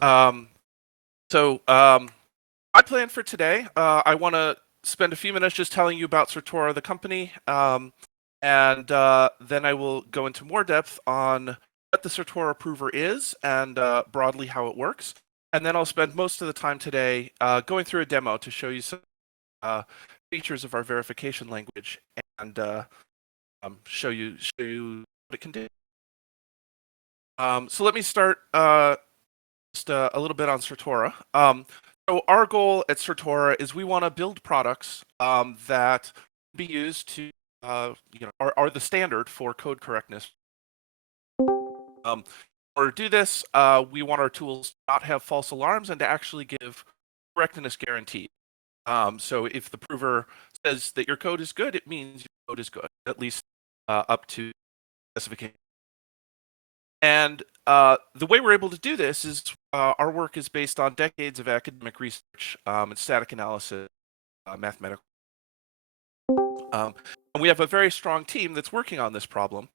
Um, so my plan for today, I want to spend a few minutes just telling you about Certora, the company, and then I will go into more depth on what the Certora Prover is and broadly how it works. And then I'll spend most of the time today going through a demo to show you some features of our verification language and show you what it can do. So let me start just a little bit on Certora. So our goal at Certora is we want to build products that be used to, are the standard for code correctness. In order to do this, we want our tools to not have false alarms and to actually give correctness guarantee. So if the prover says that your code is good, it means your code is good, at least up to specification. And the way we're able to do this is our work is based on decades of academic research and static analysis, mathematical. And we have a very strong team that's working on this problem.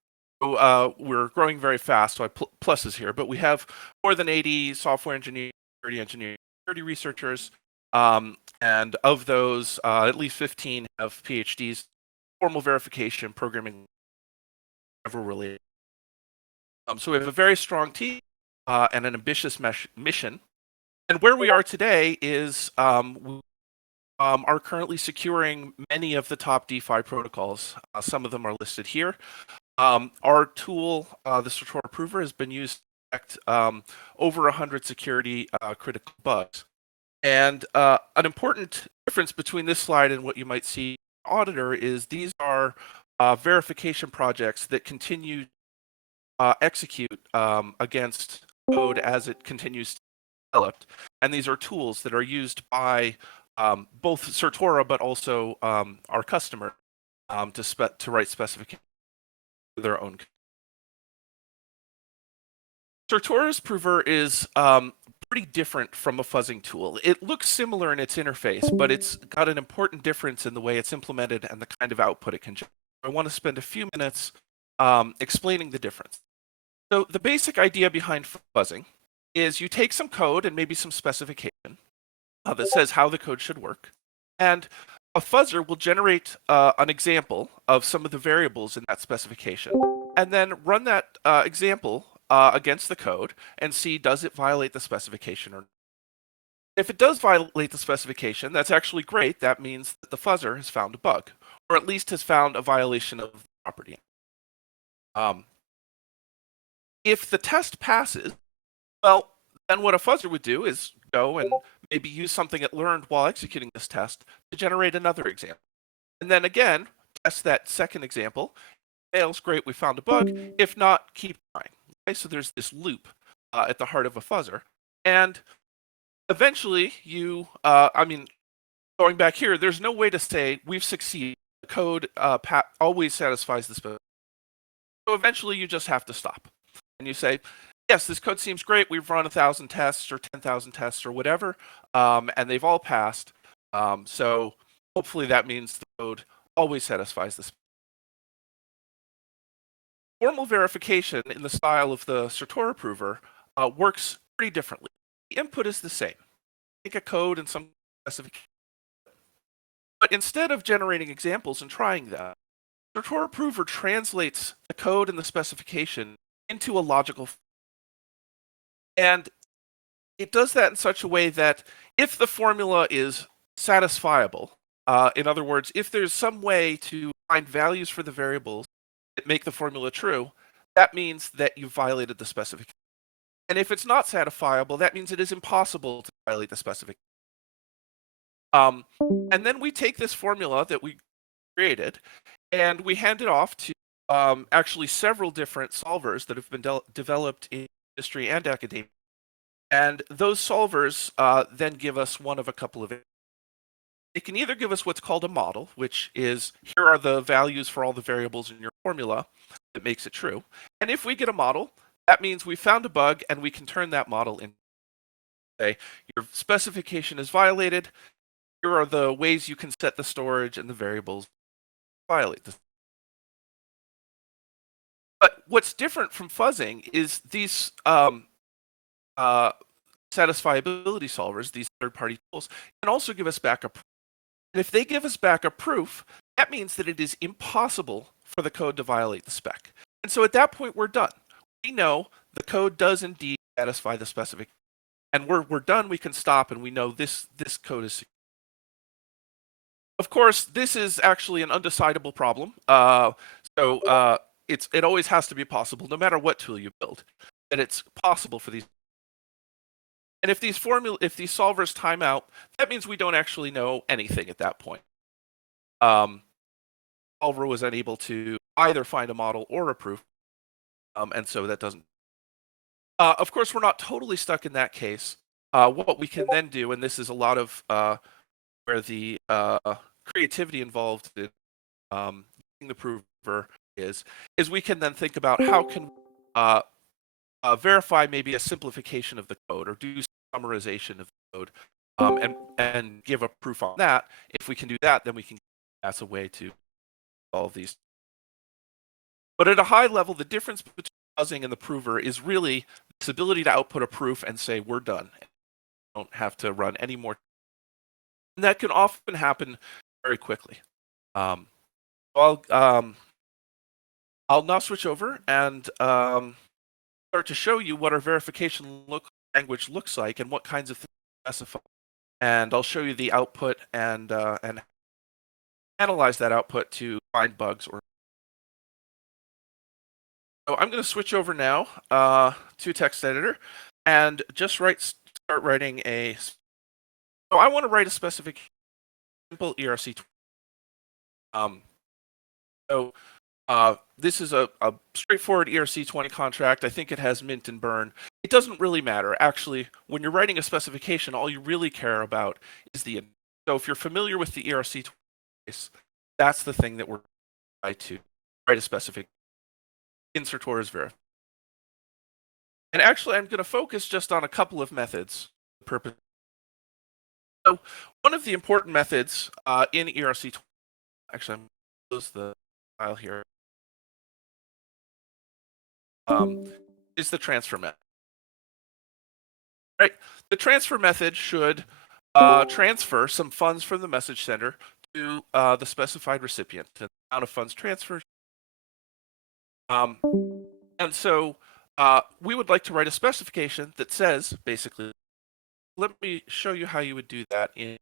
So, we're growing very fast, so I pluses here, but we have more than 80 software engineers, 30 engineers, 30 researchers, and of those, at least 15 have PhDs, formal verification, programming, whatever related. So we have a very strong team and an ambitious mission. And where we are today is we are currently securing many of the top DeFi protocols. Some of them are listed here. Our tool, the Certora Prover, has been used to detect over 100 security critical bugs. And an important difference between this slide and what you might see in Auditor is these are verification projects that continue execute against code as it continues to be developed. And these are tools that are used by both Certora but also our customer to write specifications for their own. Certora's Prover is pretty different from a fuzzing tool. It looks similar in its interface, but it's got an important difference in the way it's implemented and the kind of output it can generate. I want to spend a few minutes explaining the difference. So the basic idea behind fuzzing is you take some code and maybe some specification that says how the code should work, and a fuzzer will generate an example of some of the variables in that specification, and then run that example against the code and see does it violate the specification or not. If it does violate the specification, that's actually great. That means that the fuzzer has found a bug, or at least has found a violation of the property. If the test passes, well, then what a fuzzer would do is go and maybe use something it learned while executing this test to generate another example. And then again, test that second example. Fails, great, we found a bug. If not, keep trying. Okay, so there's this loop at the heart of a fuzzer. And eventually going back here, there's no way to say we've succeeded. The code always satisfies the specification. So eventually you just have to stop. And you say, yes, this code seems great. We've run 1,000 tests or 10,000 tests or whatever, and they've all passed. So hopefully that means the code always satisfies this. Formal verification in the style of the Certora Prover works pretty differently. The input is the same. Take a code and some specification. But instead of generating examples and trying that, Certora Prover translates the code and the specification into a logical. And it does that in such a way that if the formula is satisfiable, in other words, if there's some way to find values for the variables that make the formula true, that means that you violated the specification. And if it's not satisfiable, that means it is impossible to violate the specification. And then we take this formula that we created and we hand it off to actually several different solvers that have been developed in industry and academia. And those solvers then give us one of a couple of. It can either give us what's called a model, which is here are the values for all the variables in your formula that makes it true. And if we get a model, that means we found a bug and we can turn that model in. Okay, your specification is violated. Here are the ways you can set the storage and the variables violate this. But what's different from fuzzing is these satisfiability solvers, these third-party tools, can also give us back a proof. And if they give us back a proof, that means that it is impossible for the code to violate the spec. And so at that point, we're done. We know the code does indeed satisfy the specification. And we're done, we can stop, and we know this code is secure. Of course, this is actually an undecidable problem. It always has to be possible, no matter what tool you build, that it's possible for these. And if these solvers time out, that means we don't actually know anything at that point. Solver was unable to either find a model or a proof, and so that doesn't. Of course, we're not totally stuck in that case. What we can then do, and this is a lot of where the creativity involved in using the prover is we can then think about how can verify maybe a simplification of the code or do summarization of the code, and give a proof on that. If we can do that, then we can that's a way to solve these. But at a high level, the difference between fuzzing and the prover is really this ability to output a proof and say we're done. Don't have to run any more. And that can often happen very quickly. I'll now switch over and start to show you what our verification language looks like and what kinds of things we specify. And I'll show you the output and analyze that output to find bugs. So I'm going to switch over now to text editor and just start writing a. So I want to write a specific simple ERC. This is a straightforward ERC20 contract. I think it has mint and burn. It doesn't really matter. Actually, when you're writing a specification, all you really care about is the. So if you're familiar with the ERC20, that's the thing that we're trying to write a specific in Certora's verif. And actually, I'm going to focus just on a couple of methods. So one of the important methods in ERC20, actually, I'm going to close the file here, is the transfer method. Right, the transfer method should transfer some funds from the message sender to the specified recipient. The amount of funds transferred. And so we would like to write a specification that says, basically, let me show you how you would do that in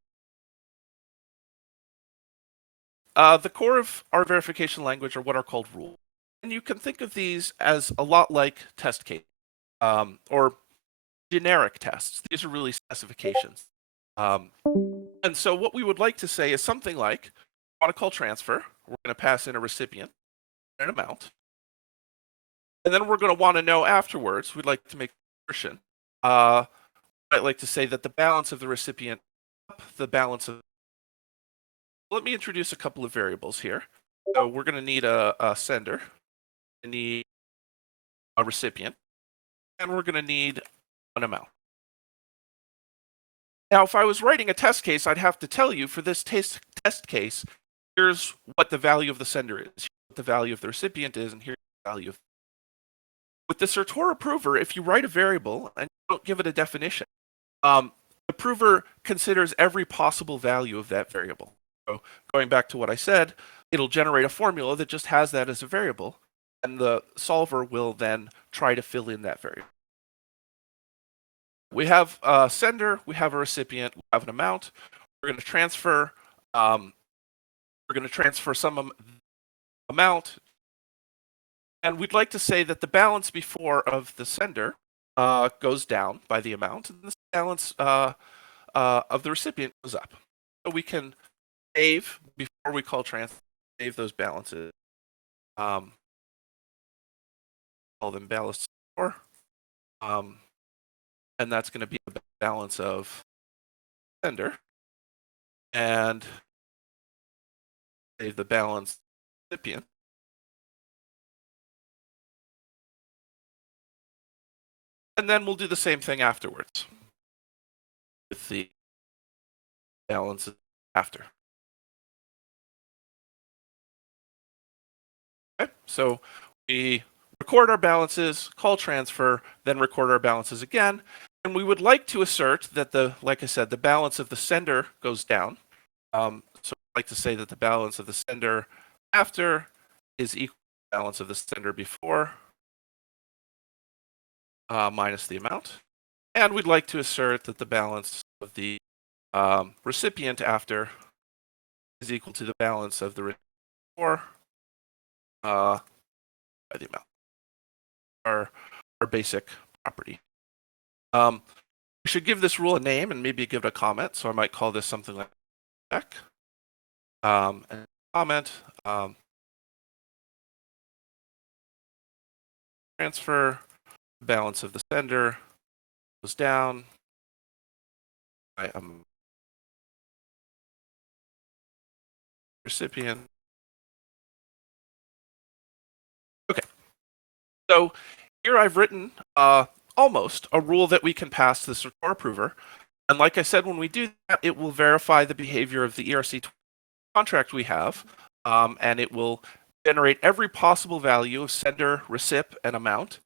the core of our verification language are what are called rules. And you can think of these as a lot like test case or generic tests. These are really specifications. And so what we would like to say is something like, I want to call transfer. We're going to pass in a recipient and an amount. And then we're going to want to know afterwards, we'd like to make a version. I'd like to say that the balance of the recipient, the balance of. Let me introduce a couple of variables here. So we're going to need a sender, we need a recipient, and we're going to need an amount. Now, if I was writing a test case, I'd have to tell you for this test case, here's what the value of the sender is, here's what the value of the recipient is, and here's the value of. With the Certora Prover, if you write a variable and you don't give it a definition, the prover considers every possible value of that variable. So going back to what I said, it'll generate a formula that just has that as a variable, and the solver will then try to fill in that variable. We have a sender, we have a recipient, we have an amount. We're going to transfer. Some amount, and we'd like to say that the balance before of the sender goes down by the amount, and the balance of the recipient goes up. So we can save before we call transfer, save those balances. Call them balance before. And that's going to be the balance of sender, and save the balance recipient. And then we'll do the same thing afterwards with the balance after. Okay, so we're record our balances, call transfer, then record our balances again. And we would like to assert that like I said, the balance of the sender goes down. So I'd like to say that the balance of the sender after is equal to the balance of the sender before minus the amount. And we'd like to assert that the balance of the recipient after is equal to the balance of the recipient before by the amount. Our basic property. We should give this rule a name and maybe give it a comment. So I might call this something like check. And comment transfer, balance of the sender goes down by recipient. Okay, so here I've written almost a rule that we can pass to the Certora Prover. And like I said, when we do that, it will verify the behavior of the ERC contract we have, and it will generate every possible value of sender, recip, and amount,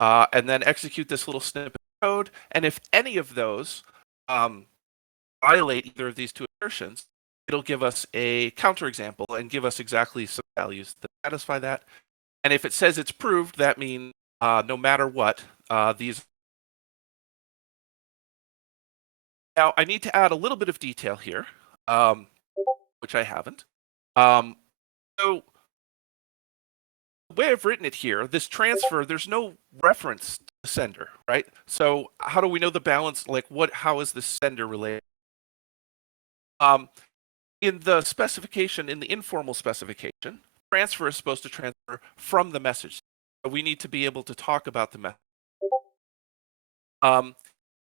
and then execute this little snippet of code. And if any of those violate either of these two assertions, it'll give us a counterexample and give us exactly some values that satisfy that. And if it says it's proved, that means no matter what, these. Now, I need to add a little bit of detail here, which I haven't. So the way I've written it here, this transfer, there's no reference to the sender, right? So how do we know the balance? Like how is the sender related? In the specification, in the informal specification, transfer is supposed to transfer from the message. So we need to be able to talk about the message.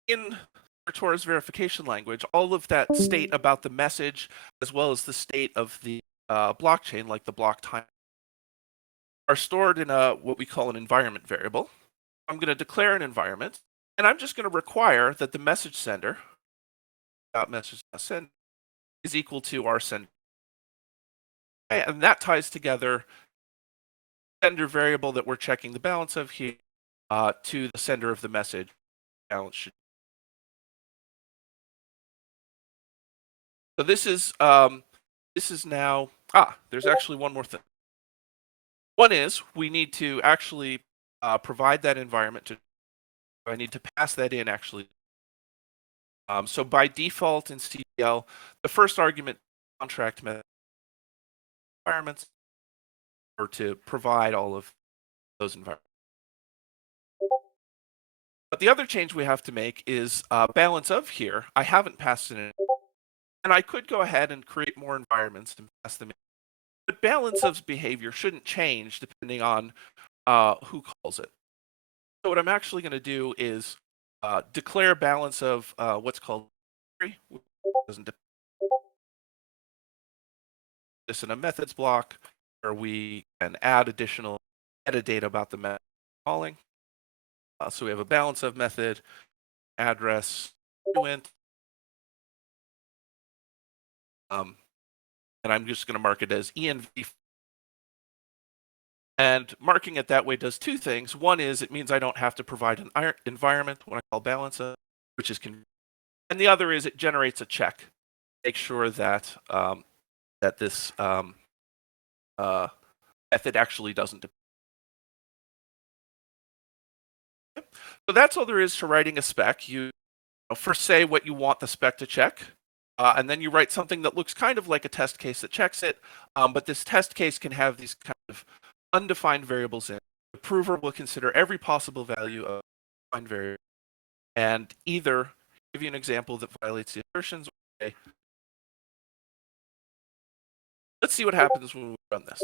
In Certora's verification language, all of that state about the message, as well as the state of the blockchain, like the block time, are stored in what we call an environment variable. I'm going to declare an environment, and I'm just going to require that the message sender message send is equal to our sender. And that ties together sender variable that we're checking the balance of here to the sender of the message balance should. So this is now there's actually one more thing. One is we need to actually provide that environment to. I need to pass that in actually. So by default in CPL, the first argument contract method environments or to provide all of those environments. But the other change we have to make is balance of here. I haven't passed it in. And I could go ahead and create more environments to pass them in. But balance of behavior shouldn't change depending on who calls it. So what I'm actually going to do is declare balance of what's called doesn't this in a methods block where we can add additional metadata about the method calling. So we have a balance of method, address, int, and I'm just going to mark it as env. And marking it that way does two things. One is it means I don't have to provide an environment when I call balance of, which is convenient. And the other is it generates a check, make sure that that this method actually doesn't. So that's all there is to writing a spec. You first say what you want the spec to check, and then you write something that looks kind of like a test case that checks it. But this test case can have these kind of undefined variables in it. The prover will consider every possible value of undefined variable and either give you an example that violates the assertions. Okay. Let's see what happens when we run this.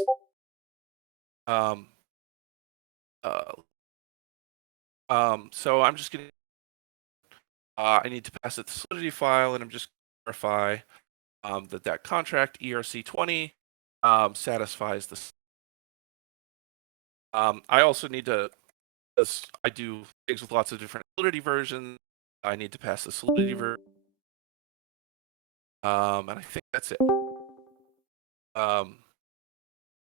So I'm just going to, I need to pass it the Solidity file, and I'm just going to verify that contract ERC20 satisfies this. I also need to, as I do things with lots of different Solidity versions, I need to pass the Solidity version. And I think that's it.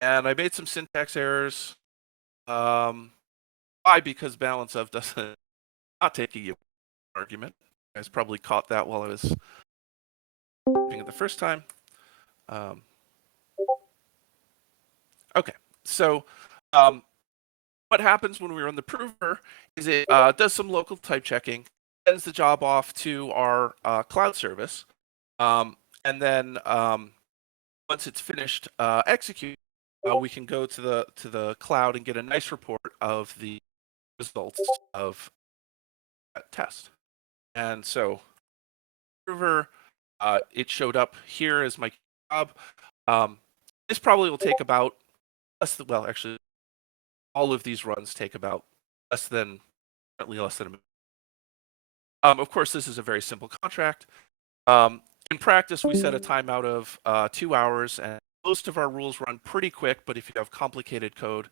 And I made some syntax errors. Why? Because balance of doesn't not take a yield argument. You guys probably caught that while I was doing it the first time. Okay, so what happens when we run the prover is it does some local type checking, sends the job off to our cloud service, and then once it's finished executing, we can go to the cloud and get a nice report of the results of that test. And so prover, it showed up here as my job. This probably will take about well, actually, all of these runs take about currently less than a minute. Of course, this is a very simple contract. In practice, we set a timeout of 2 hours, and most of our rules run pretty quick, but if you have complicated code,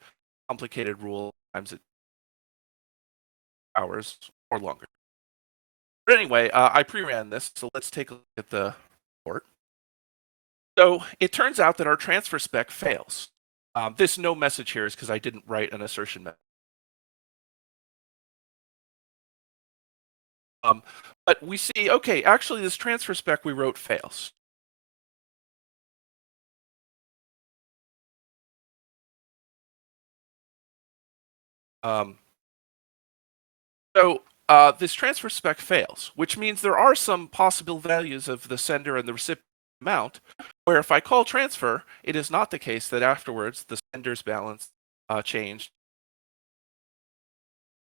complicated rule, times it hours or longer. But anyway, I pre-ran this, so let's take a look at the report. So it turns out that our transfer spec fails. This no message here is because I didn't write an assertion message. But we see, okay, actually this transfer spec we wrote fails. So this transfer spec fails, which means there are some possible values of the sender and the recipient amount, where if I call transfer, it is not the case that afterwards the sender's balance changed.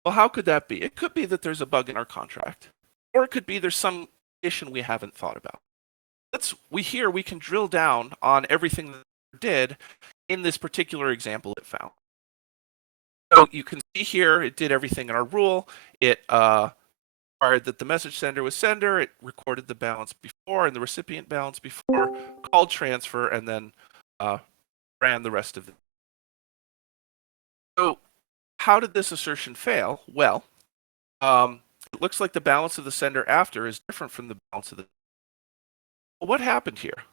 Well, how could that be? It could be that there's a bug in our contract, or it could be there's some condition we haven't thought about. We can drill down on everything that it did in this particular example it found. So you can see here, it did everything in our rule. It required that the message sender was sender. It recorded the balance before and the recipient balance before, called transfer, and then ran the rest of it. So how did this assertion fail? Well, it looks like the balance of the sender after is different from the balance of the. Well, what happened here?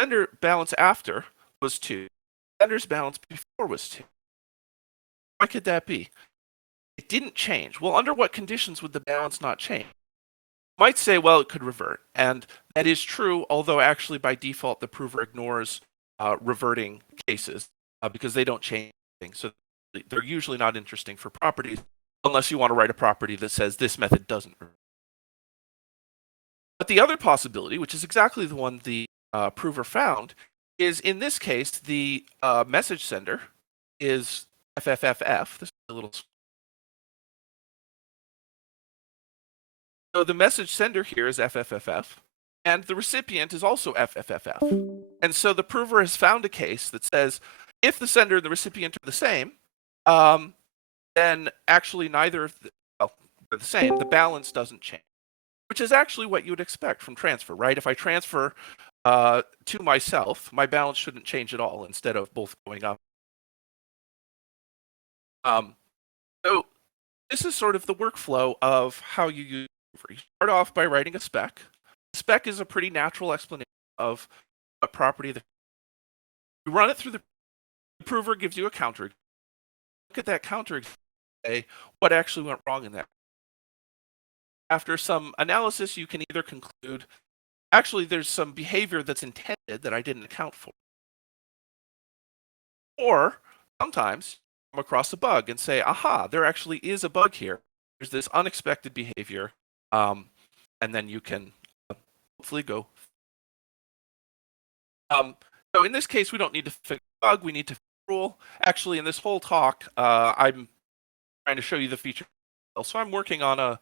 Sender balance after was 2. Sender's balance before was 2. Why could that be? It didn't change. Well, under what conditions would the balance not change? You might say, well, it could revert. And that is true, although actually by default, the prover ignores reverting cases because they don't change anything. So they're usually not interesting for properties unless you want to write a property that says this method doesn't revert. But the other possibility, which is exactly the one the prover found, is in this case, the message sender is FFFF. This is a little. So the message sender here is FFFF, and the recipient is also FFFF. And so the prover has found a case that says if the sender and the recipient are the same, then actually neither of they're the same. The balance doesn't change, which is actually what you would expect from transfer, right? If I transfer to myself, my balance shouldn't change at all instead of both going up. So this is sort of the workflow of how you use Prover. You start off by writing a spec. The spec is a pretty natural explanation of what property you run it through the prover gives you a counter. Look at that counter and say what actually went wrong in that. After some analysis, you can either conclude actually there's some behavior that's intended that I didn't account for. Or sometimes come across a bug and say, aha, there actually is a bug here. There's this unexpected behavior. And then you can hopefully go. So in this case, we don't need to fix the bug. We need to fix the rule. Actually, in this whole talk, I'm trying to show you the feature. So I'm working on an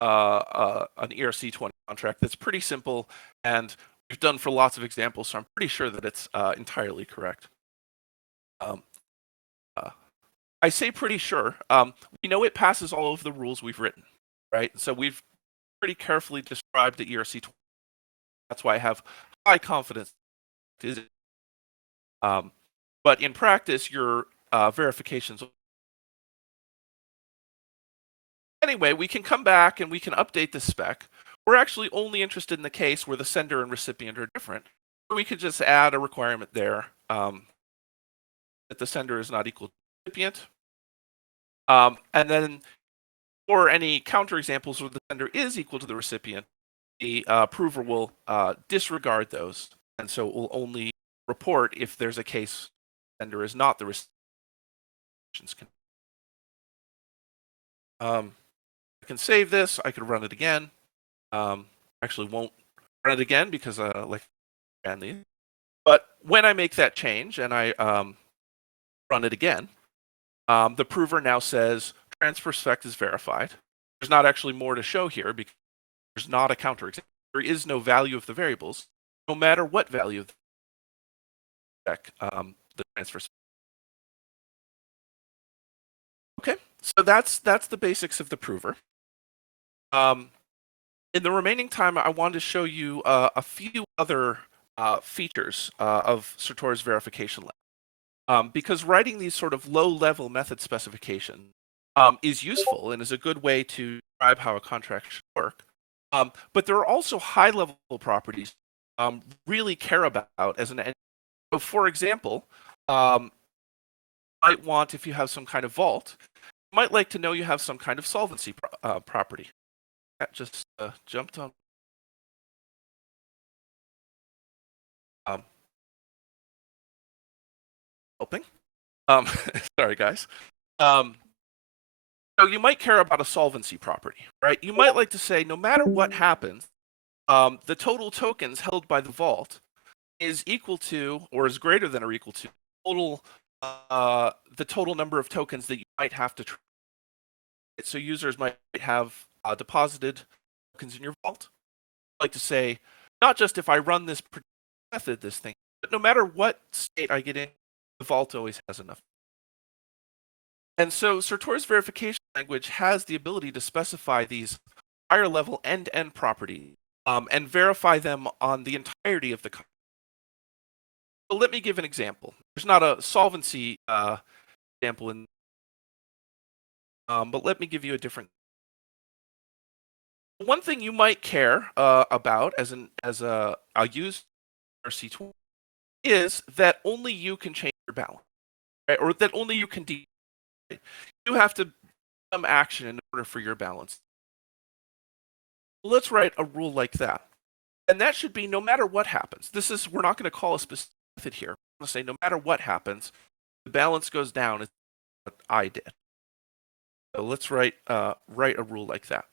ERC20 contract that's pretty simple, and we've done for lots of examples, so I'm pretty sure that it's entirely correct. I say pretty sure. We know it passes all of the rules we've written, right? So we've pretty carefully described the ERC20. That's why I have high confidence. But in practice, your verifications. Anyway, we can come back and we can update the spec. We're actually only interested in the case where the sender and recipient are different. So we could just add a requirement there that the sender is not equal to the recipient. And then for any counterexamples where the sender is equal to the recipient, the prover will disregard those, and so it will only report if there's a case sender is not the recipient. I can save this. I could run it again. Actually, won't run it again because like ran these. But when I make that change and I run it again, the prover now says transfer spec is verified. There's not actually more to show here because there's not a counterexample. There is no value of the variables, no matter what value of the spec the transfer spec. Okay, so that's the basics of the prover. In the remaining time, I wanted to show you a few other features of Certora's verification lab. Because writing these sort of low-level method specifications is useful and is a good way to describe how a contract should work. But there are also high-level properties really care about as an end. So for example, you might want, if you have some kind of vault, you might like to know you have some kind of solvency property. That just jumped on. Helping. Sorry, guys. So you might care about a solvency property, right? You might like to say, no matter what happens, the total tokens held by the vault is equal to or is greater than or equal to total the total number of tokens that you might have to trade. So users might have deposited tokens in your vault. I'd like to say, not just if I run this method, this thing, but no matter what state I get in, the vault always has enough. And so Certora's verification language has the ability to specify these higher level end-to-end properties and verify them on the entirety of the contract. So let me give an example. There's not a solvency example in, but let me give you a different. One thing you might care about as a user RC tool is that only you can change your balance, right? Or that only you can you have to some action in order for your balance. Let's write a rule like that. And that should be no matter what happens. We're not going to call a specific method here. We're going to say no matter what happens, the balance goes down. It's what I did. So let's write a rule like that.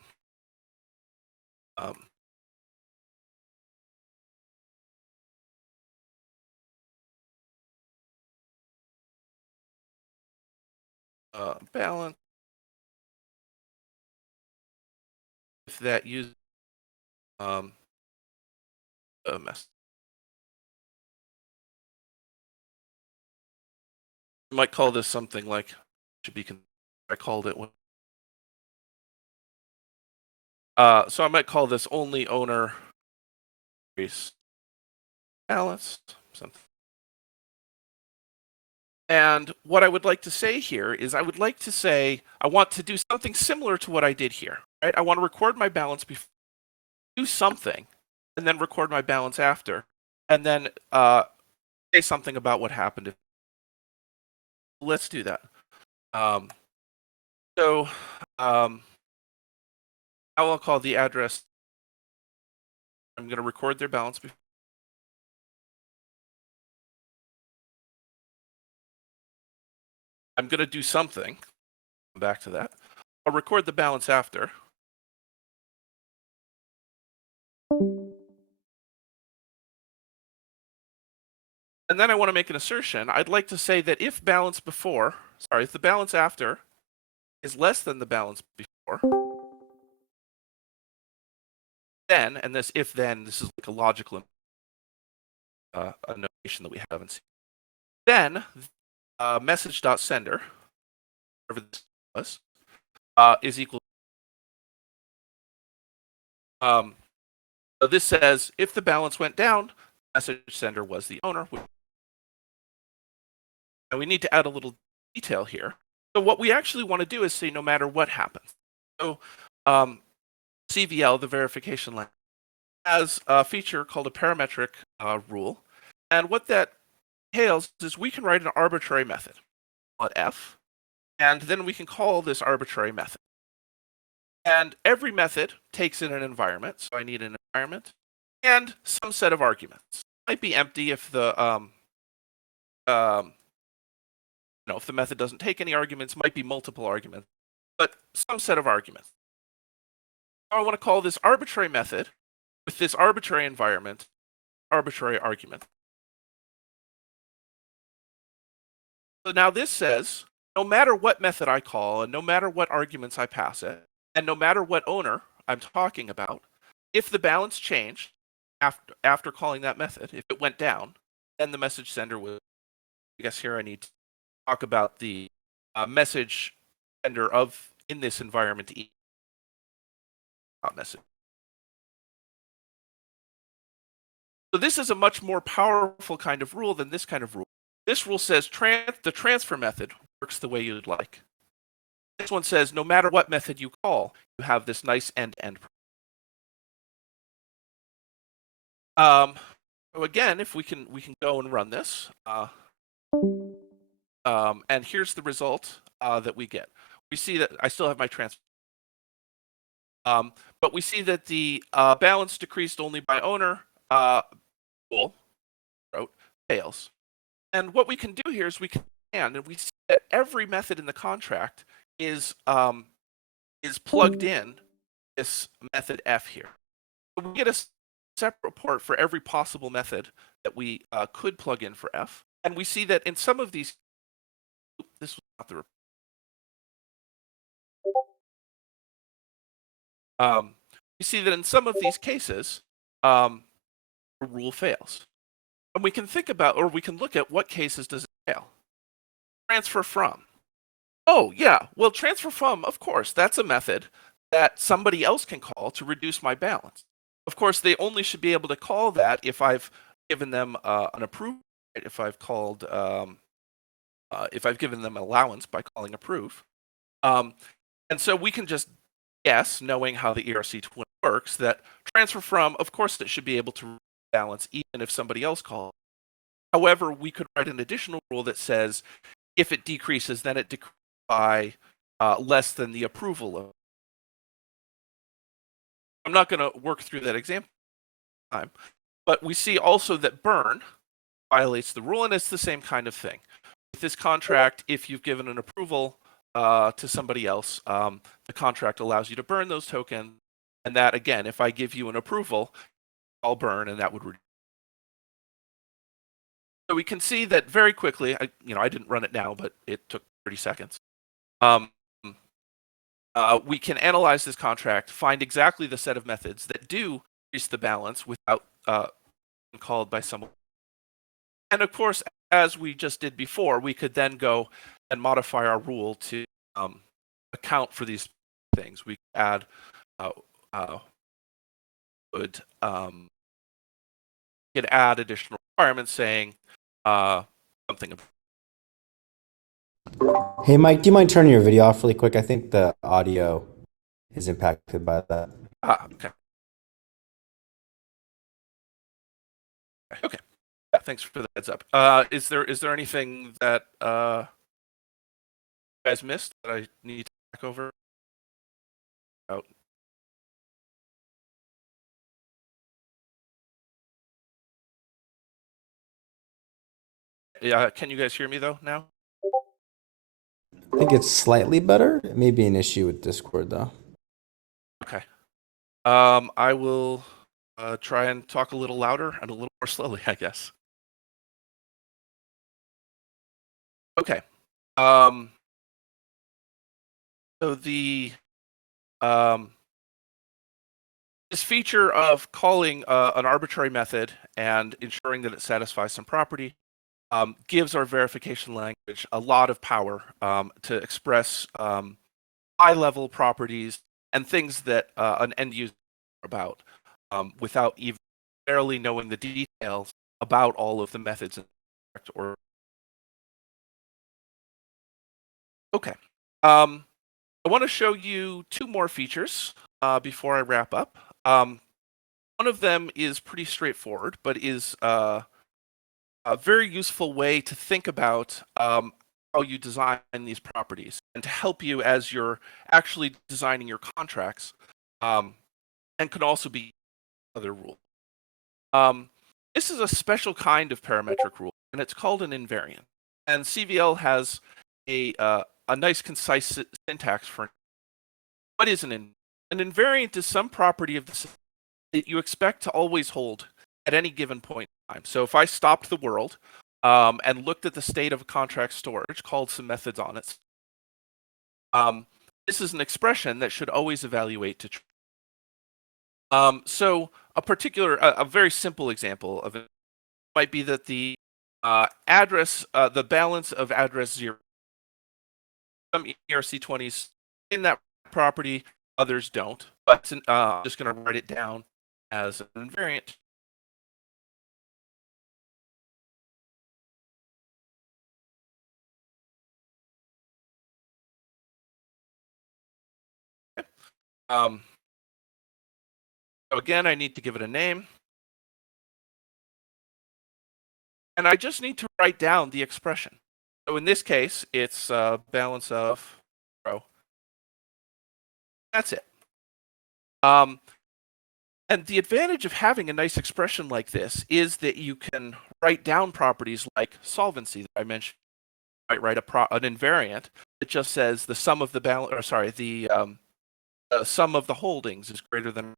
Balance if that uses a mess. You might call this something like should be. I called it one. So I might call this only owner balance something. And what I would like to say here is I would like to say I want to do something similar to what I did here, right? I want to record my balance before, do something, and then record my balance after, and then say something about what happened. Let's do that. So I'll call the address. I'm going to record their balance before. I'm going to do something. Come back to that. I'll record the balance after. And then I want to make an assertion. I'd like to say that if the balance after is less than the balance before, then, and this if then, this is like a logical a notation that we haven't seen. Then message.sender, whatever this was, is equal. So this says if the balance went down, message sender was the owner. And we need to add a little detail here. So what we actually want to do is say no matter what happens. So CVL, the verification language, has a feature called a parametric rule. And what that entails is we can write an arbitrary method, call it f. and then we can call this arbitrary method. And every method takes in an environment, so I need an environment and some set of arguments. It might be empty if the if the method doesn't take any arguments, might be multiple arguments, but some set of arguments. I want to call this arbitrary method with this arbitrary environment, arbitrary argument. So now this says, no matter what method I call and no matter what arguments I pass it, and no matter what owner I'm talking about, if the balance changed after calling that method, if it went down, then the message sender will, I guess here I need to talk about the message sender of in this environment message. So this is a much more powerful kind of rule than this kind of rule. This rule says the transfer method works the way you'd like. This one says no matter what method you call, you have this nice end-to-end. So again, if we can go and run this, and here's the result that we get. We see that I still have my transfer, but we see that the balance decreased only by owner fails. And what we can do here is we see that every method in the contract is plugged in this method F here. So we get a separate port for every possible method that we could plug in for F. And we see that in some of these, this was not the we see that in some of these cases, the rule fails. And we can think about, or we can look at what cases does it fail. Transfer from. Oh, yeah. Well, transfer from, of course, that's a method that somebody else can call to reduce my balance. Of course, they only should be able to call that if I've given them an approve, if I've called, if I've given them allowance by calling approve. And so we can just guess, knowing how the ERC twin works, that transfer from, of course, it should be able to balance even if somebody else calls. However, we could write an additional rule that says if it decreases, then it decreases by less than the approval of. I'm not going to work through that example time, but we see also that burn violates the rule, and it's the same kind of thing. With this contract, if you've given an approval to somebody else, the contract allows you to burn those tokens, and that, again, if I give you an approval, I'll burn, and that would reduce. So we can see that very quickly, I didn't run it now, but it took 30 seconds. We can analyze this contract, find exactly the set of methods that do increase the balance without being called by someone. And of course, as we just did before, we could then go and modify our rule to account for these things. We could add additional requirements saying something about. Hey, Mike, do you mind turning your video off really quick? I think the audio is impacted by that. Okay. Okay. Yeah, thanks for the heads up. Is there anything that you guys missed that I need to back over? Out. Yeah, can you guys hear me though now? I think it's slightly better. It may be an issue with Discord though. Okay. I will try and talk a little louder and a little more slowly, I guess. Okay. So the this feature of calling an arbitrary method and ensuring that it satisfies some property gives our verification language a lot of power to express high-level properties and things that an end user about without even barely knowing the details about all of the methods. Okay. I want to show you two more features before I wrap up. One of them is pretty straightforward, but is a very useful way to think about how you design these properties and to help you as you're actually designing your contracts, um, and could also be other rules. Um, this is a special kind of parametric rule, and it's called an invariant. And CVL has a nice, concise syntax for what is an invariant is some property of the system that you expect to always hold at any given point in time. So if I stopped the world and looked at the state of a contract storage, called some methods on it, this is an expression that should always evaluate to true. So a very simple example of it might be that the the balance of address 0, some ERC20s in that property, others don't. But I'm just going to write it down as an invariant. Um, so again, I need to give it a name. And I just need to write down the expression. So in this case, it's balance of row. That's it. And the advantage of having a nice expression like this is that you can write down properties like solvency that I mentioned. You might write an invariant that just says the sum of the balance, or sorry, the sum of the holdings is greater than the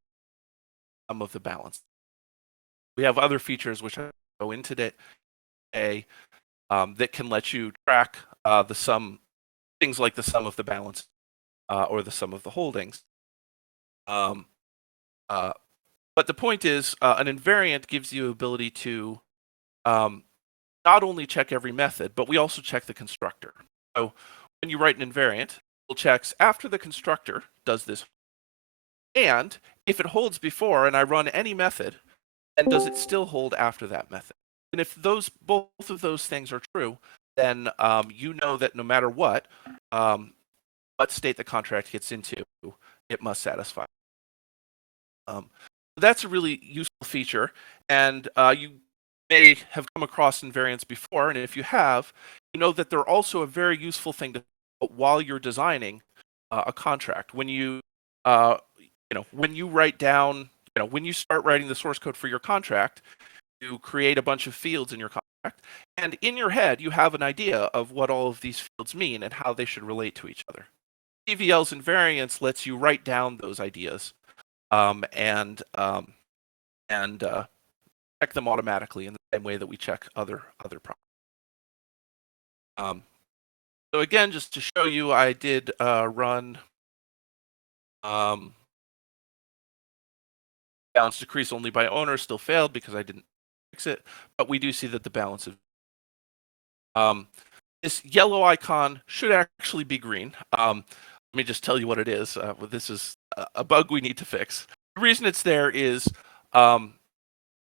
sum of the balance. We have other features which I go into today that can let you track the sum, things like the sum of the balance or the sum of the holdings. Um, uh, but the point is, an invariant gives you ability to not only check every method, but we also check the constructor. So when you write an invariant, it checks after the constructor does this, and if it holds before and I run any method, then does it still hold after that method? And if both of those things are true, then you know that no matter what state the contract gets into, it must satisfy. That's a really useful feature, and you may have come across invariants before, and if you have, you know that they're also a very useful thing to while you're designing a contract. When when you write down, when you start writing the source code for your contract, you create a bunch of fields in your contract, and in your head, you have an idea of what all of these fields mean and how they should relate to each other. CVL's invariance lets you write down those ideas and check them automatically in the same way that we check other problems. So again, just to show you, I did run balance decrease only by owner, still failed because I didn't fix it, but we do see that the balance of this yellow icon should actually be green. Let me just tell you what it is. This is a bug we need to fix. The reason it's there is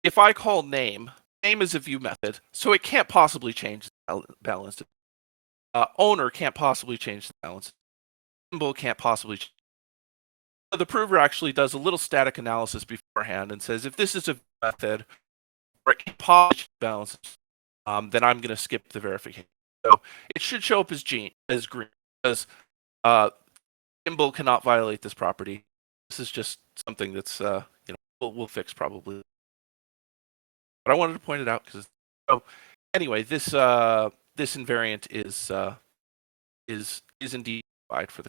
if I call name is a view method, so it can't possibly change the balance. Owner can't possibly change the balance. Symbol can't possibly change. The prover actually does a little static analysis beforehand and says if this is a method or it can possibly change the balance, then I'm going to skip the verification. So it should show up as green because symbol cannot violate this property. This is just something that's we'll fix probably. But I wanted to point it out because so anyway, this invariant is indeed applied for the.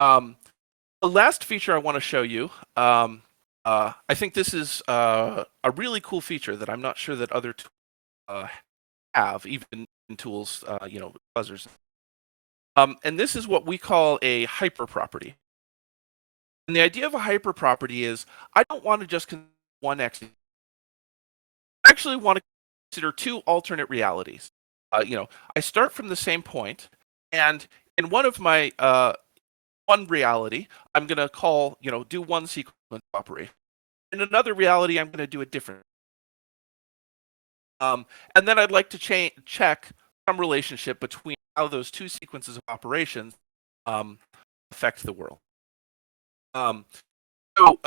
The last feature I want to show you, I think this is a really cool feature that I'm not sure that other have, even in tools, buzzers. And this is what we call a hyper property. And the idea of a hyper property is I don't want to just consider one X. I actually want to consider two alternate realities. I start from the same point, and in one of my one reality, I'm going to call, do one sequence operation. In another reality, I'm going to do a different. And then I'd like to check some relationship between how those two sequences of operations affect the world. So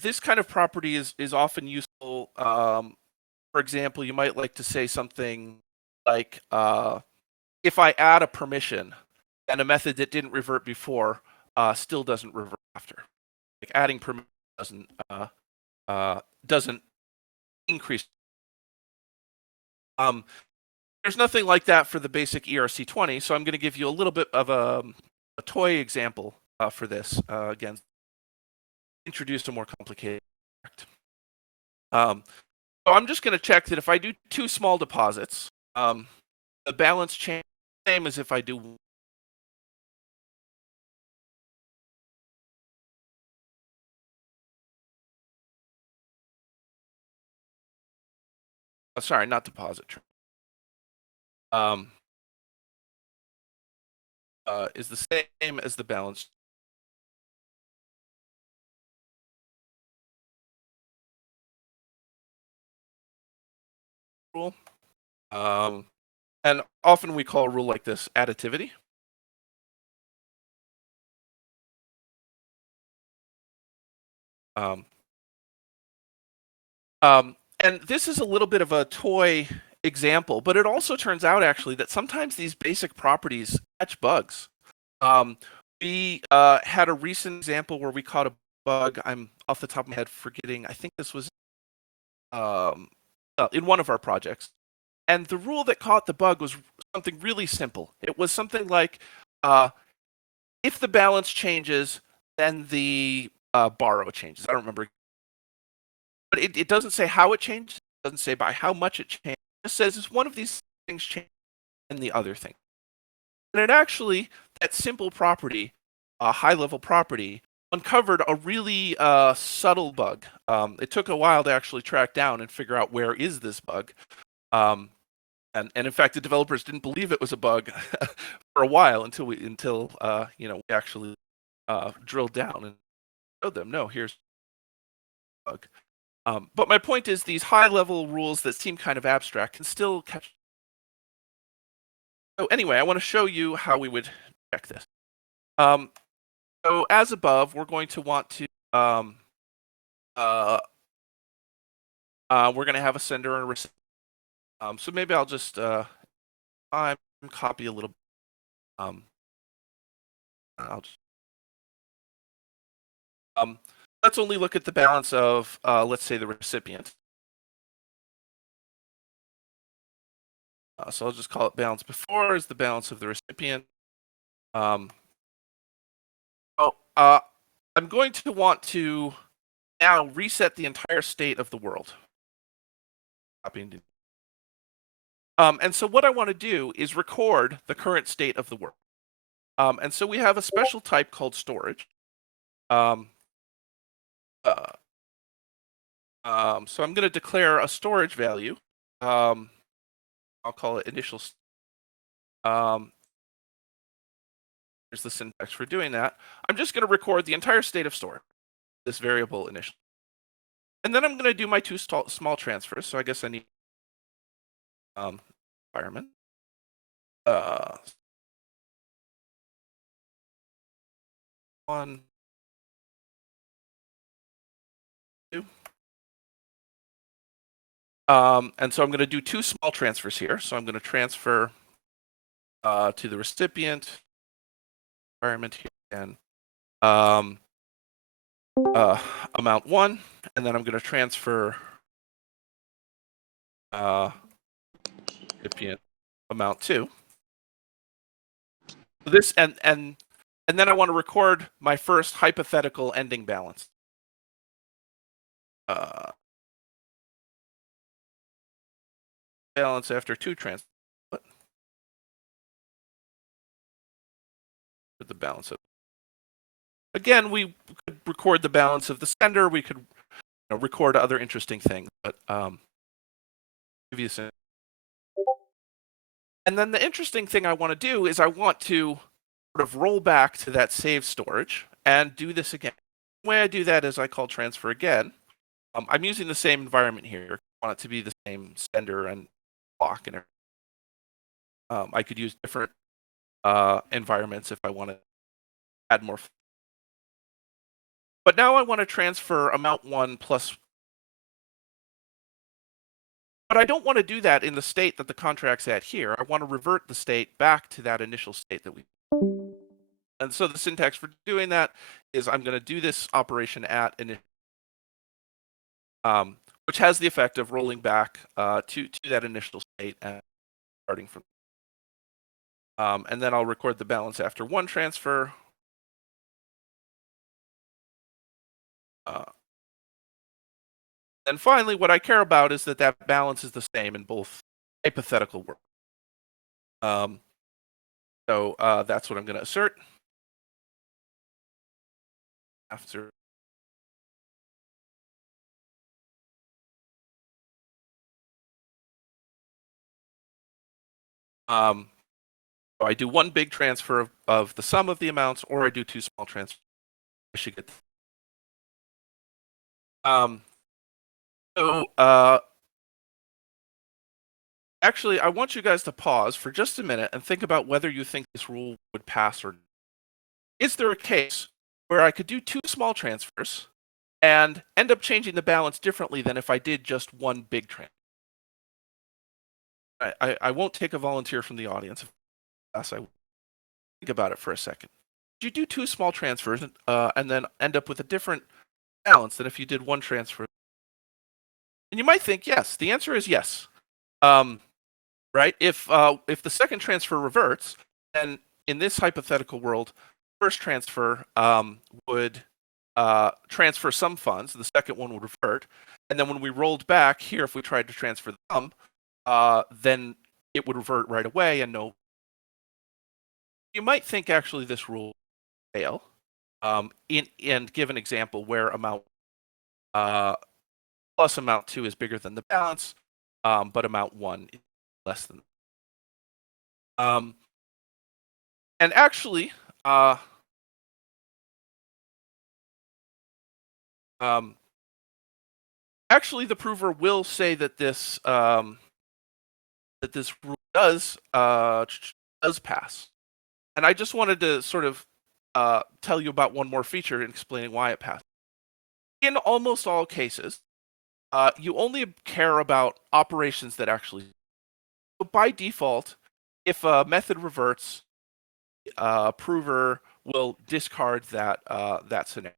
this kind of property is often useful. For example, you might like to say something like if I add a permission, and a method that didn't revert before still doesn't revert after. Like adding permission doesn't increase. There's nothing like that for the basic ERC20, so I'm going to give you a little bit of a toy example for this. Again, introduce a more complicated project. So I'm just going to check that if I do 2 small deposits, the balance change the same as if I do. Sorry, not deposit. Is the same as the balance. Rule. And often we call a rule like this additivity. And this is a little bit of a toy example, but it also turns out actually that sometimes these basic properties catch bugs. We had a recent example where we caught a bug. I'm off the top of my head forgetting. I think this was in one of our projects. And the rule that caught the bug was something really simple. It was something like, if the balance changes, then the borrow changes. I don't remember. But it doesn't say how it changed. It doesn't say by how much it changed. It says it's one of these things changed and the other thing. And it actually, that simple property, a high-level property, uncovered a really subtle bug. It took a while to actually track down and figure out where is this bug. And in fact, the developers didn't believe it was a bug for a while until we actually drilled down and showed them, no, here's a bug. But my point is, these high-level rules that seem kind of abstract can still catch. So anyway, I want to show you how we would check this. So as above, we're going to want to we're going to have a sender and a recipient. So maybe I'll just copy a little. I'll just let's only look at the balance of let's say the recipient. So I'll just call it balance before is the balance of the recipient. I'm going to want to now reset the entire state of the world. And so what I want to do is record the current state of the world. And so we have a special type called storage. So I'm going to declare a storage value. I'll call it initial. Here's the syntax for doing that. I'm just going to record the entire state of storage, this variable initial. And then I'm going to do my 2 small transfers. So I guess I need environment. One, 2. And so I'm going to do 2 small transfers here. So I'm going to transfer to the recipient environment here again. Amount 1, and then I'm going to transfer recipient amount 2. This and then I want to record my first hypothetical ending balance. Balance after 2 transfers. The balance of. Again, we could record the balance of the sender. We could record other interesting things, but give you some. And then the interesting thing I want to do is I want to sort of roll back to that save storage and do this again. The way I do that is I call transfer again. I'm using the same environment here. I want it to be the same sender and block and everything. I could use different environments if I want to add more. But now I want to transfer amount 1 plus But I don't want to do that in the state that the contract's at here. I want to revert the state back to that initial state that we. And so the syntax for doing that is I'm going to do this operation at initial, which has the effect of rolling back to that initial state and starting from. And then I'll record the balance after one transfer. And finally, what I care about is that that balance is the same in both hypothetical worlds. So that's what I'm going to assert. After so I do one big transfer of the sum of the amounts, or I do two small transfers. I should get. So actually, I want you guys to pause for just a minute and think about whether you think this rule would pass or not. Is there a case where I could do two small transfers and end up changing the balance differently than if I did just one big transfer? I won't take a volunteer from the audience. I think about it for a second. You do two small transfers and then end up with a different balance than if you did one transfer. And you might think yes. The answer is yes. Right? If the second transfer reverts, then in this hypothetical world, first transfer would transfer some funds. The second one would revert, and then when we rolled back here, if we tried to transfer the sum, then it would revert right away and no. You might think actually this rule would fail. And give an example where amount plus amount 2 is bigger than the balance, but amount 1 is less than. And actually, actually, the prover will say that this rule does pass. And I just wanted to sort of tell you about one more feature and explaining why it passed. In almost all cases, you only care about operations that actually. So by default, if a method reverts, prover will discard that scenario.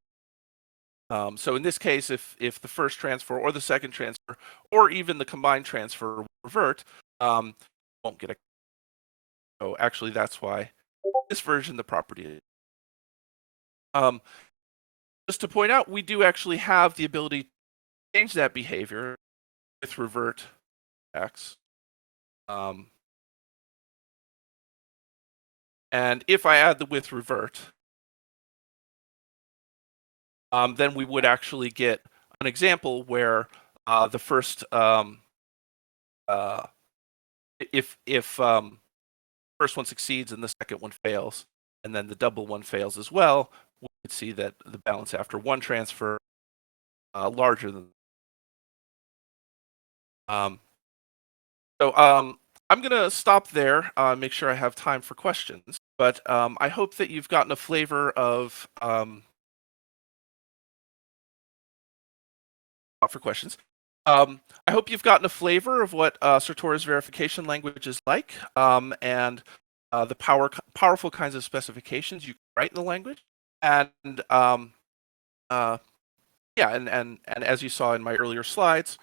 So in this case, if the first transfer or the second transfer or even the combined transfer revert, won't get a. So actually, that's why this version the property is. Just to point out, we do actually have the ability to change that behavior with revert x. And if I add the with revert, then we would actually get an example where the first, if first one succeeds and the second one fails, and then the double one fails as well, we could see that the balance after one transfer larger than. So I'm going to stop there, make sure I have time for questions. But I hope that you've gotten a flavor of for questions. I hope you've gotten a flavor of what Certora's verification language is like, and the powerful kinds of specifications you can write in the language, and yeah, and as you saw in my earlier slides,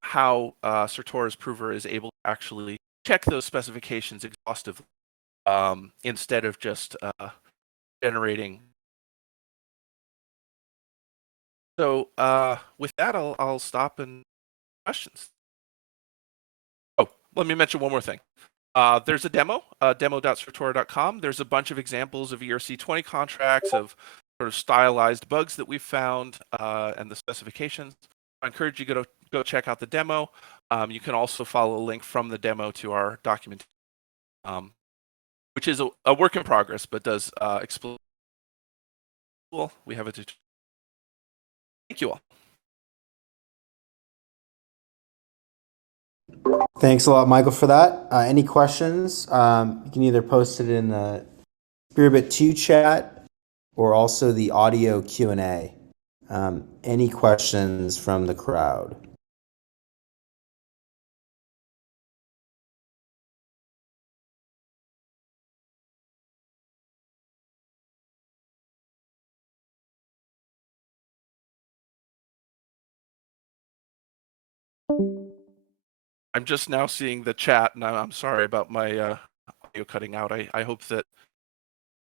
how Certora's prover is able to actually check those specifications exhaustively instead of just generating. So with that, I'll stop and questions. Oh, let me mention one more thing. There's a demo, demo.certora.com. There's a bunch of examples of ERC20 contracts of sort of stylized bugs that we've found and the specifications. I encourage you to go check out the demo. You can also follow a link from the demo to our document, which is a work in progress, but does explain. We have a tutorial. Thank you all. Thanks a lot, Michael, for that. Any questions? You can either post it in the Spearbit 2 chat or also the audio Q&A. Any questions from the crowd? I'm just now seeing the chat, and I'm sorry about my audio cutting out. I hope that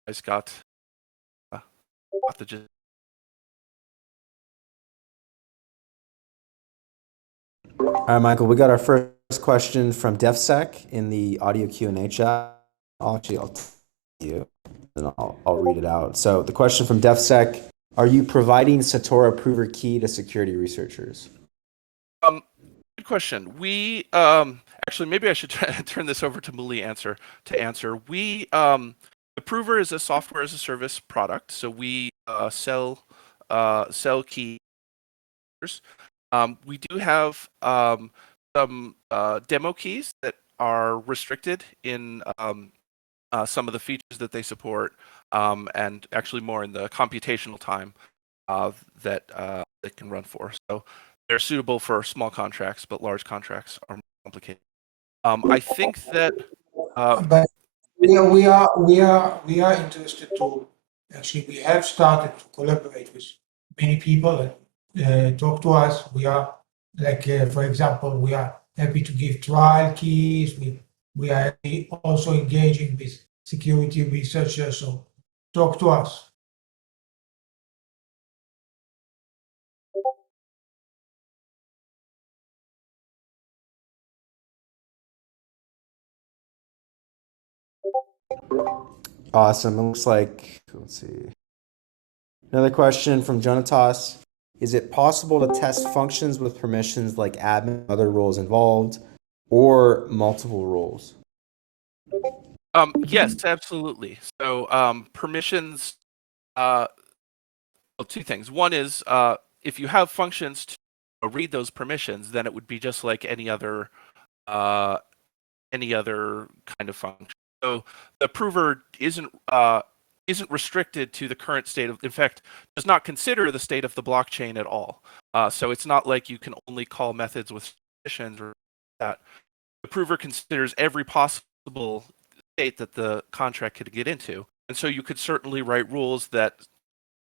you guys uh, got the gist. All right, Michael, we got our first question from DefSec in the audio Q&A chat. I'll tell you, and I'll read it out. So the question from DefSec, are you providing Certora Prover key to security researchers? Good question. We actually, maybe I should turn this over to Muli to answer. We the Prover is a software as a service product, so we sell keys. We do have some demo keys that are restricted in some of the features that they support, and actually more in the computational time that they can run for. So they're suitable for small contracts, but large contracts are more complicated. I think that But we are interested to actually we have started to collaborate with many people and talk to us. We are like for example, we are happy to give trial keys. We are also engaging with security researchers. So talk to us. Awesome. It looks like, let's see. Another question from Jonatas. Is it possible to test functions with permissions like admin, other roles involved, or multiple roles? yes, absolutely. So permissions, well, two things. One is if you have functions to read those permissions, then it would be just like uh, any other kind of function. So the prover isn't restricted to the current state of, in fact, does not consider the state of the blockchain at all. So it's not like you can only call methods with permissions or that. The prover considers every possible state that the contract could get into. And so you could certainly write rules that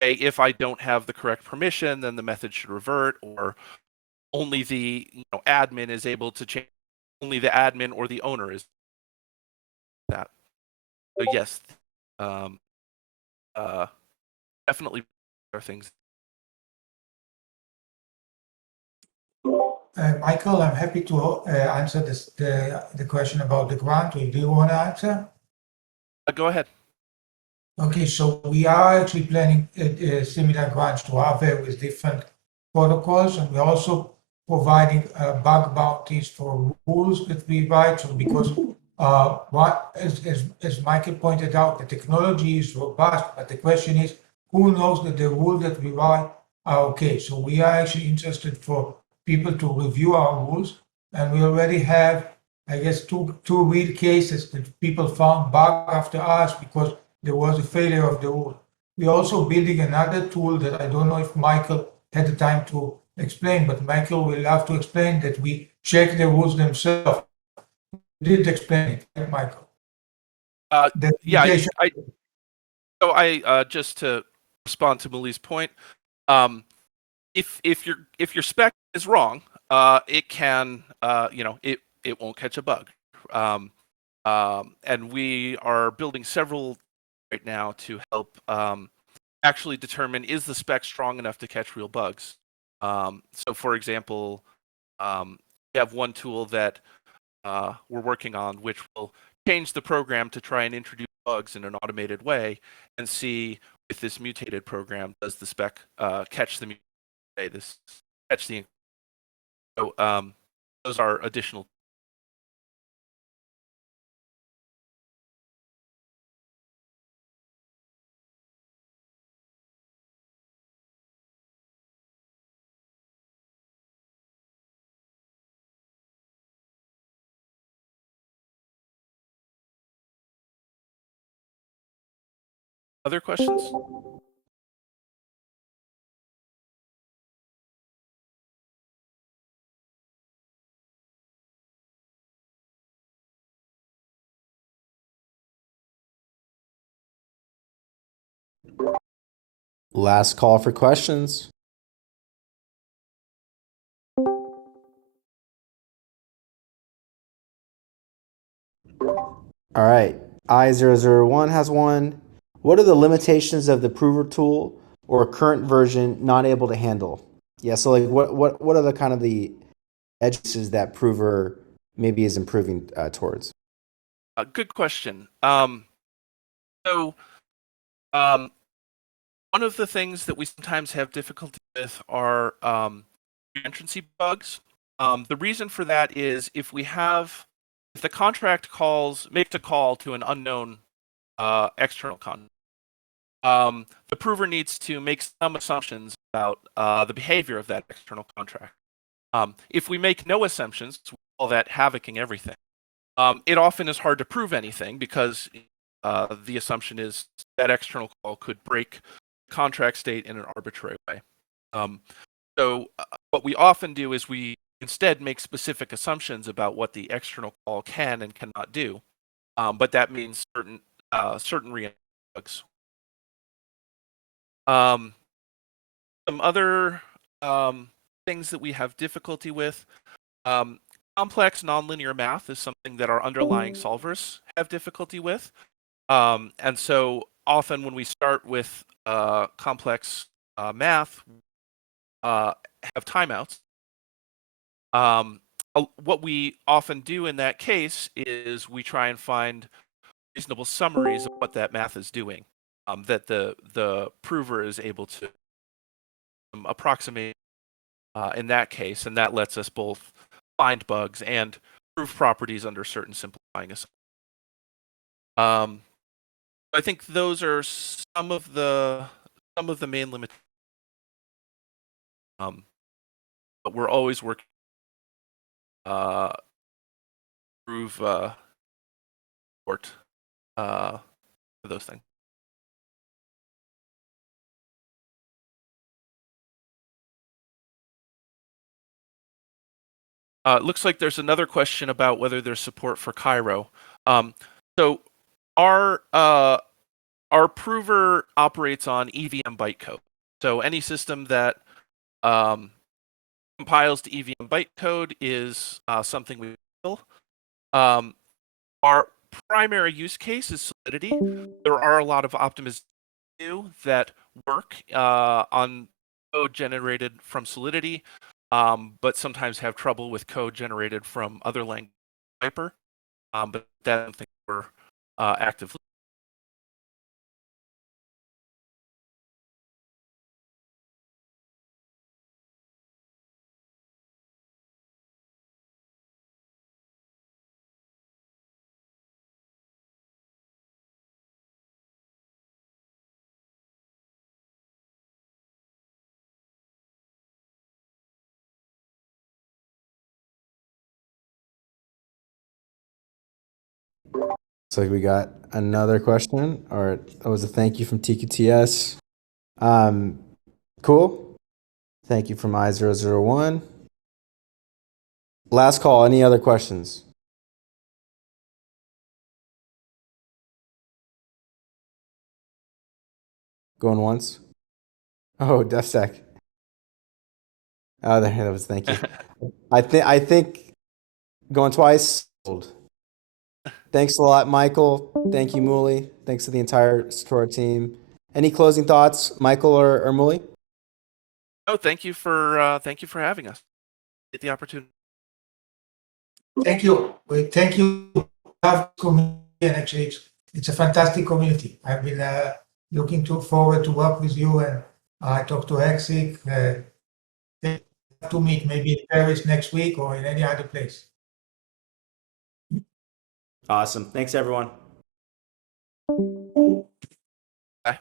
say, if I don't have the correct permission, then the method should revert, or only the admin is able to change, only the admin or the owner is that. So yes, um, uh, definitely are things. Michael, I'm happy to answer the question about the grant. Do you want to answer? Go ahead. Okay, so we are actually planning similar grants to Aave with different protocols, and we're also providing bug bounties for rules that we write. So because as Michael pointed out, the technology is robust, but the question is, who knows that the rules that we write are okay? So we are actually interested for people to review our rules, and we already have, I guess, two real cases that people found bug after us because there was a failure of the rule. We're also building another tool that I don't know if Michael had the time to explain, but Michael will have to explain that we check the rules themselves. You did explain it, right, Michael? The Yeah, application. so I just to respond to Muli's point, if your spec is wrong, it can it won't catch a bug. And we are building several right now to help actually determine, is the spec strong enough to catch real bugs. So for example, we have one tool that we're working on which will change the program to try and introduce bugs in an automated way and see if this mutated program does the spec catch the this catch the. So those are additional. Other questions? Last call for questions. All right. I001 has one. What are the limitations of the Prover tool or current version not able to handle? Yeah, so like what are the kind of the edges that Prover maybe is improving towards? Good question. So um, one of the things that we sometimes have difficulty with are reentrancy bugs. The reason for that is if the contract makes a call to an unknown external contract, the prover needs to make some assumptions about the behavior of that external contract. If we make no assumptions, we call that havocing everything. It often is hard to prove anything because the assumption is that external call could break contract state in an arbitrary way. So what we often do is we instead make specific assumptions about what the external call can and cannot do, but that means certain bugs. Some other things that we have difficulty with. Complex nonlinear math is something that our underlying solvers have difficulty with. And so often when we start with complex math, have timeouts. What we often do in that case is we try and find reasonable summaries of what that math is doing, that the prover is able to approximate in that case, and that lets us both find bugs and prove properties under certain simplifying assumptions. I think those are some of the main limitations. But we're always working prove support for those things. It looks like there's another question about whether there's support for Cairo. So our prover operates on EVM bytecode. So any system that compiles to EVM bytecode is something we will. Our primary use case is Solidity. There are a lot of optimizations that work on code generated from Solidity, but sometimes have trouble with code generated from other languages, Hyper. But that's something we're actively. Looks like we got another question, or it was a thank you from TQTS. Cool. Thank you from I001. Last call. Any other questions? Going once? Oh, DefSec. Oh, there that was. Thank you. I think going twice. Thanks a lot, Michael. Thank you, Muli. Thanks to the entire Certora team. Any closing thoughts, Michael or Muli? Oh, thank you for having us. Get the opportunity. Thank you. Thank you. Community, and actually, it's a fantastic community. I've been looking forward to work with you and talk to Hexic. To meet maybe in Paris next week or in any other place. Awesome. Thanks, everyone. Bye.